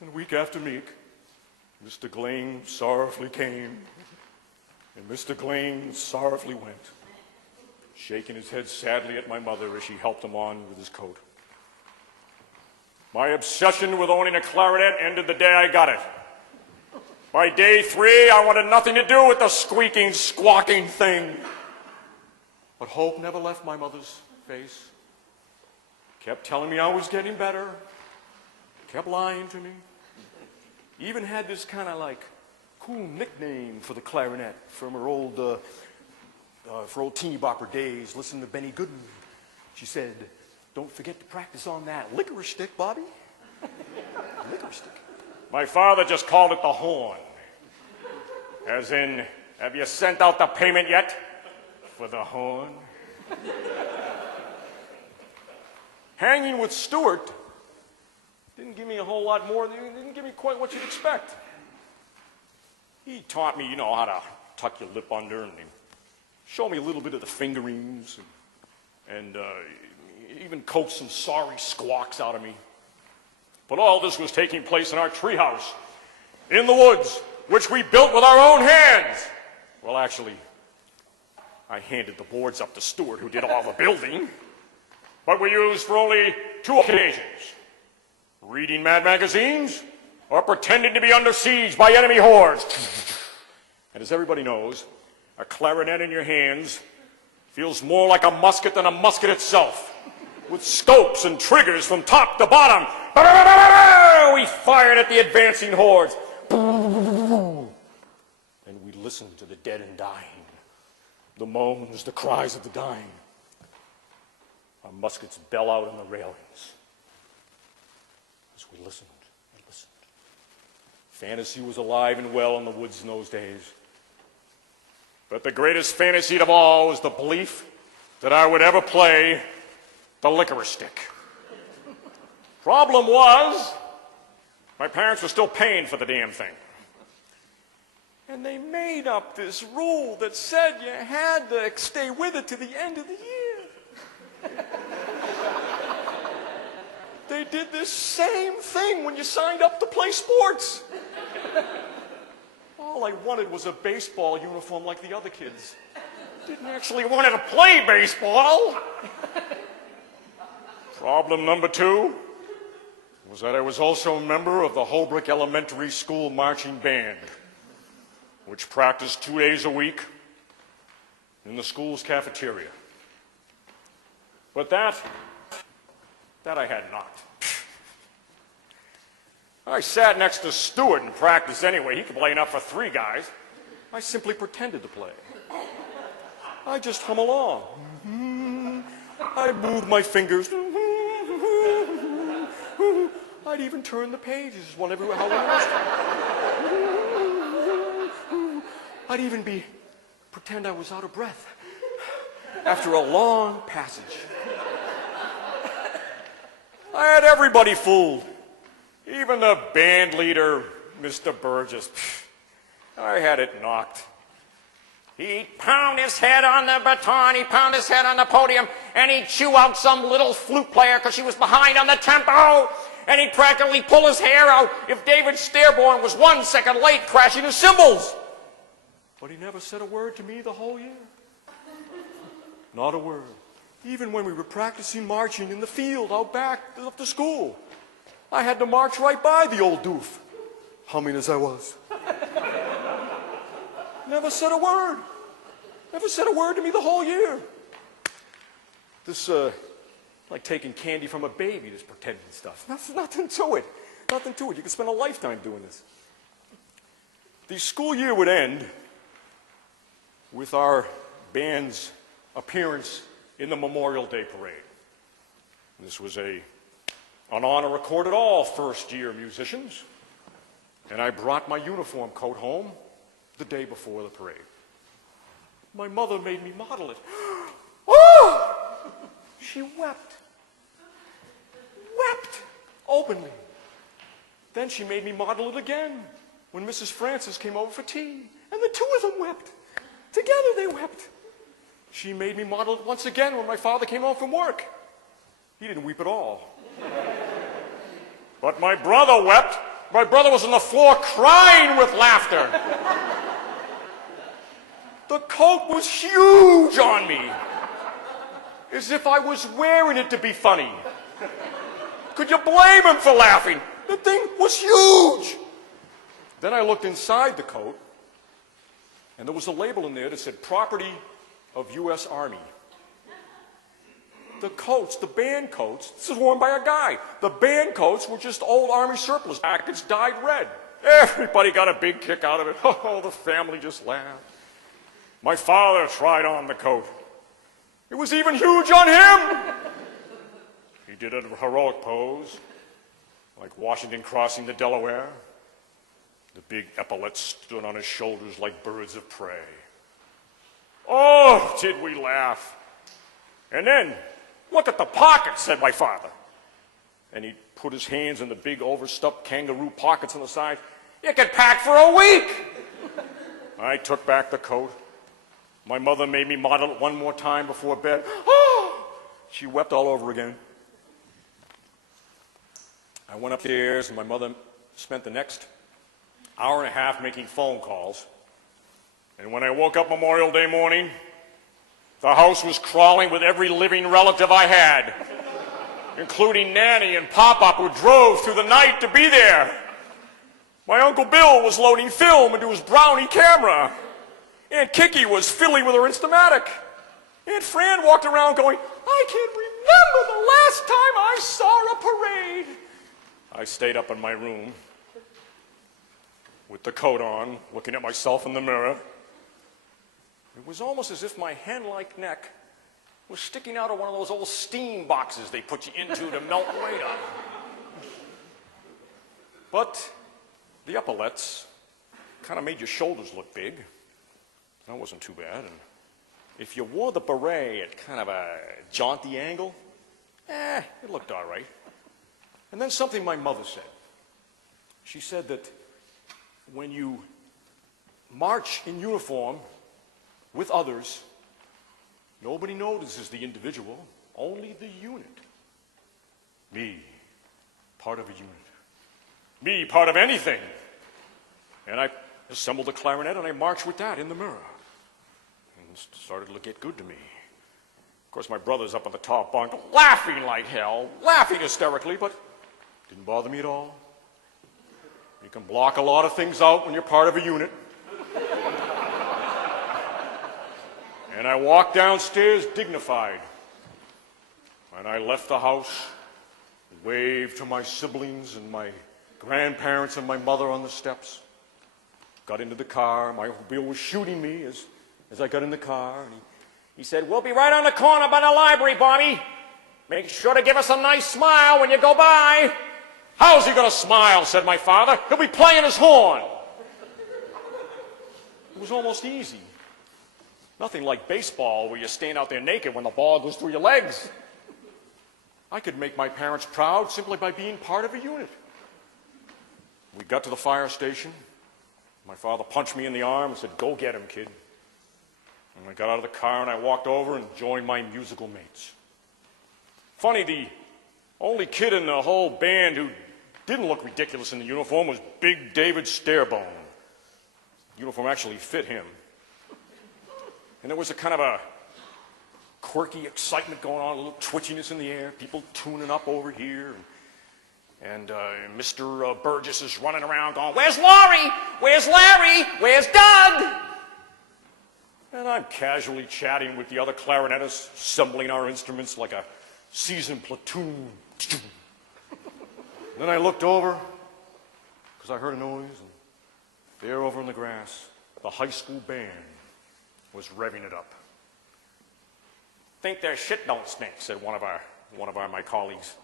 And week after week, Mr. Glane sorrowfully came, and Mr. Glane sorrowfully went, shaking his head sadly at my mother as she helped him on with his coat. My obsession with owning a clarinet ended the day I got it. By day 3, I wanted nothing to do with the squeaking, squawking thing. But hope never left my mother's face. Kept telling me I was getting better. Kept lying to me. Even had this kind of like cool nickname for the clarinet from her old teeny bopper days, listening to Benny Goodman. She said, "Don't forget to practice on that licorice stick, Bobby." Licorice stick. My father just called it the horn. As in, have you sent out the payment yet for the horn? Hanging with Stuart didn't give me a whole lot more. Didn't give me quite what you'd expect. He taught me, how to tuck your lip under and show me a little bit of the fingerings and even coaxed some sorry squawks out of me. But all this was taking place in our treehouse, in the woods, which we built with our own hands. Well, actually, I handed the boards up to Stuart, who did all the building. But we used for only 2 occasions: reading mad magazines or pretending to be under siege by enemy hordes. And as everybody knows, a clarinet in your hands feels more like a musket than a musket itself, with scopes and triggers from top to bottom. We fired at the advancing hordes. And we listened to the dead and dying, the moans, the cries of the dying. Our muskets bell out on the railings as we listened and listened. Fantasy was alive and well in the woods in those days. But the greatest fantasy of all was the belief that I would ever play the licorice stick. Problem was, my parents were still paying for the damn thing. And they made up this rule that said you had to stay with it to the end of the year. They did this same thing when you signed up to play sports. All I wanted was a baseball uniform like the other kids. Didn't actually want to play baseball. Problem number 2 was that I was also a member of the Holbrook Elementary School marching band, which practiced 2 days a week in the school's cafeteria. But that I had not. I sat next to Stuart and practiced anyway. He could play enough for 3 guys. I simply pretended to play. I just hum along. I'd move my fingers. I'd even turn the pages whenever how I asked. I'd even pretend I was out of breath after a long passage. I had everybody fooled. Even the band leader, Mr. Burgess. I had it knocked. He'd pound his head on the baton, he'd pound his head on the podium, and he'd chew out some little flute player because she was behind on the tempo, and he'd practically pull his hair out if David Stairborn was 1 second late crashing his cymbals. But he never said a word to me the whole year. Not a word. Even when we were practicing marching in the field out back of the school, I had to march right by the old doof, humming as I was. Never said a word. Never said a word to me the whole year. This, like taking candy from a baby, this pretending stuff. Nothing to it. Nothing to it. You could spend a lifetime doing this. The school year would end with our band's appearance in the Memorial Day Parade. This was an honor accorded all first-year musicians, and I brought my uniform coat home the day before the parade. My mother made me model it. Oh! She wept. Wept openly. Then she made me model it again when Mrs. Francis came over for tea, and the 2 of them wept. Together they wept. She made me model it once again when my father came home from work. He didn't weep at all. But my brother wept My brother was on the floor crying with laughter. The coat was huge on me, as if I was wearing it to be funny. Could you blame him for laughing? The thing was huge. Then I looked inside the coat, and there was a label in there that said, property of U.S. Army. The coats, the band coats, this is worn by a guy. The band coats were just old Army surplus packets dyed red. Everybody got a big kick out of it. Oh, the family just laughed. My father tried on the coat. It was even huge on him. He did a heroic pose, like Washington crossing the Delaware. The big epaulets stood on his shoulders like birds of prey. Oh, did we laugh. And then, look at the pockets, said my father. And he put his hands in the big overstuffed kangaroo pockets on the side. You could pack for a week. I took back the coat. My mother made me model it one more time before bed. Oh, she wept all over again. I went upstairs, and my mother spent the next hour and a half making phone calls. And when I woke up Memorial Day morning, the house was crawling with every living relative I had, including Nanny and Pop-Up, who drove through the night to be there. My Uncle Bill was loading film into his Brownie camera. Aunt Kiki was fiddling with her Instamatic. Aunt Fran walked around going, I can't remember the last time I saw a parade. I stayed up in my room with the coat on, looking at myself in the mirror. It was almost as if my hen-like neck was sticking out of one of those old steam boxes they put you into to melt weight on. But the epaulets kind of made your shoulders look big. That wasn't too bad. And if you wore the beret at kind of a jaunty angle, it looked all right. And then something my mother said. She said that when you march in uniform with others, nobody notices the individual, only the unit. Me, part of a unit. Me, part of anything. And I assembled a clarinet and I marched with that in the mirror. And it started to get good to me. Of course, my brother's up on the top bunk, laughing like hell, laughing hysterically, but it didn't bother me at all. You can block a lot of things out when you're part of a unit. And I walked downstairs dignified. And I left the house, waved to my siblings and my grandparents and my mother on the steps. Got into the car. My Uncle Bill was shooting me as I got in the car. And he said, we'll be right on the corner by the library, Bobby. Make sure to give us a nice smile when you go by. How's he going to smile, said my father. He'll be playing his horn. It was almost easy. Nothing like baseball where you stand out there naked when the ball goes through your legs. I could make my parents proud simply by being part of a unit. We got to the fire station. My father punched me in the arm and said, go get him, kid. And I got out of the car and I walked over and joined my musical mates. Funny, the only kid in the whole band who didn't look ridiculous in the uniform was Big David Starebone. The uniform actually fit him. And there was a kind of a quirky excitement going on, a little twitchiness in the air, people tuning up over here. And Mr. Burgess is running around going, where's Laurie? Where's Larry? Where's Doug? And I'm casually chatting with the other clarinetists, assembling our instruments like a seasoned platoon. Then I looked over, because I heard a noise, and there over in the grass, the high school band was revving it up. Think their shit don't stink, said one of my colleagues.